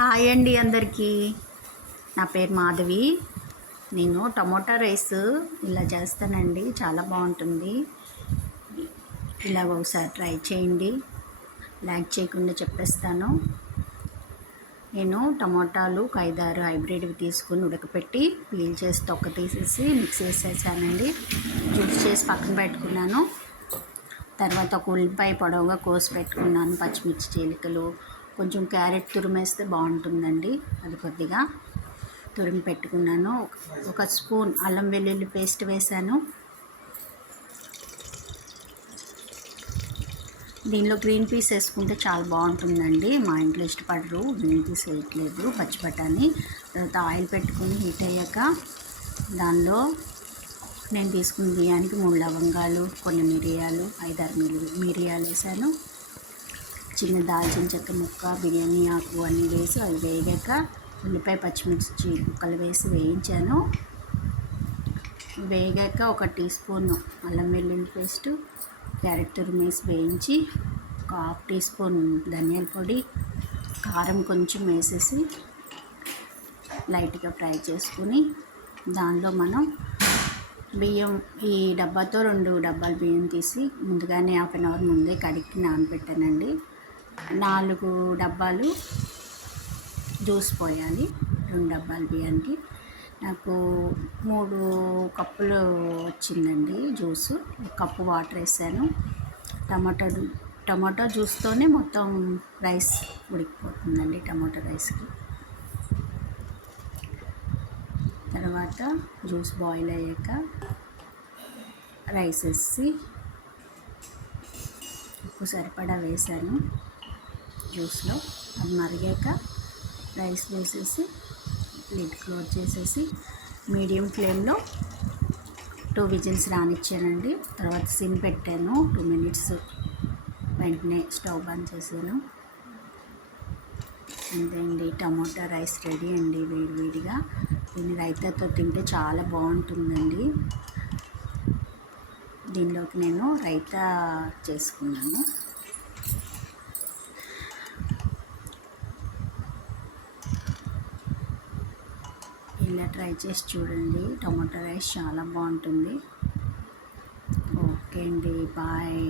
Hi అండి అందరికీ. నా పేరు మాధవి. నేను టమోటా రైస్ ఇలా చేస్తానండి, చాలా బాగుంటుంది. ఇలా ఒకసారి ట్రై చేయండి. లైక్ చేయకుండా చెప్పేస్తాను. నేను టమోటాలు 5-6 హైబ్రిడ్వి తీసుకుని ఉడకపెట్టి పీల్ చేసి తొక్క తీసేసి మిక్స్ చేసేసానండి. జ్యూస్ చేసి పక్కన పెట్టుకున్నాను. తర్వాత ఒక ఉల్లిపాయ పొడవుగా కోసి పెట్టుకున్నాను, పచ్చిమిర్చి చీలికలు, కొంచెం క్యారెట్ తురిమేస్తే బాగుంటుందండి, అది కొద్దిగా తురిమి పెట్టుకున్నాను. ఒక స్పూన్ అల్లం వెల్లుల్లి పేస్ట్ వేసాను. దీనిలో గ్రీన్ పీస్ వేసుకుంటే చాలా బాగుంటుందండి. మా ఇంట్లో ఇష్టపడరు, గ్రీన్ పీస్ వేయట్లేదు, పచ్చి బఠానీ. తర్వాత ఆయిల్ పెట్టుకుని హీట్ అయ్యాక దానిలో నేను తీసుకున్న బియ్యానికి 3 లవంగాలు, కొన్ని మిరియాలు, 5-6 మిరియాలు వేసాను. చిన్న దాల్చిన చెక్క ముక్క, బిర్యానీ ఆకు అన్నీ వేసి అవి వేగాక ఉల్లిపాయ పచ్చిమిర్చి ముక్కలు వేసి వేయించాను. వేగాక 1 టీ స్పూన్ అల్లం వెల్లుల్లి పేస్టు, క్యారెట్ తురిమేసి వేయించి, ఒక 1/2 టీ స్పూన్ ధనియాల పొడి, కారం కొంచెం వేసేసి లైట్గా ఫ్రై చేసుకుని దానిలో మనం బియ్యం, ఈ డబ్బాతో 2 డబ్బాలు బియ్యం తీసి ముందుగానే 1/2 అవర్ ముందే కడిగి నానబెట్టానండి. 4 డబ్బాలు జ్యూస్ పోయాలి. 2 డబ్బాల బియ్యానికి నాకు 3 కప్పులు వచ్చిందండి జ్యూసు. 1 కప్పు వాటర్ వేసాను. టమాటా జ్యూస్తోనే మొత్తం రైస్ ఉడికిపోతుందండి, టమాటా రైస్కి. తర్వాత జ్యూస్ బాయిల్ అయ్యాక రైస్ వేసి ఉప్పు సరిపడా వేసాను జ్యూస్లో. అది మరిగాక రైస్ వేసేసి లిడ్ క్లోజ్ చేసేసి మీడియం ఫ్లేమ్లో 2 విజిల్స్ రానిచ్చానండి. తర్వాత సిమ్ పెట్టాను 2 మినిట్స్, వెంటనే స్టవ్ బంద్ చేశాను. అంతే అండి, టమోటా రైస్ రెడీ అండి వేడివేడిగా. దీన్ని రైతాతో తింటే చాలా బాగుంటుందండి. దీనిలోకి నేను రైతా చేసుకున్నాను. ఇలా ట్రై చేసి చూడండి, టమోటా రైస్ చాలా బాగుంటుంది. ఓకే అండి, బాయ్.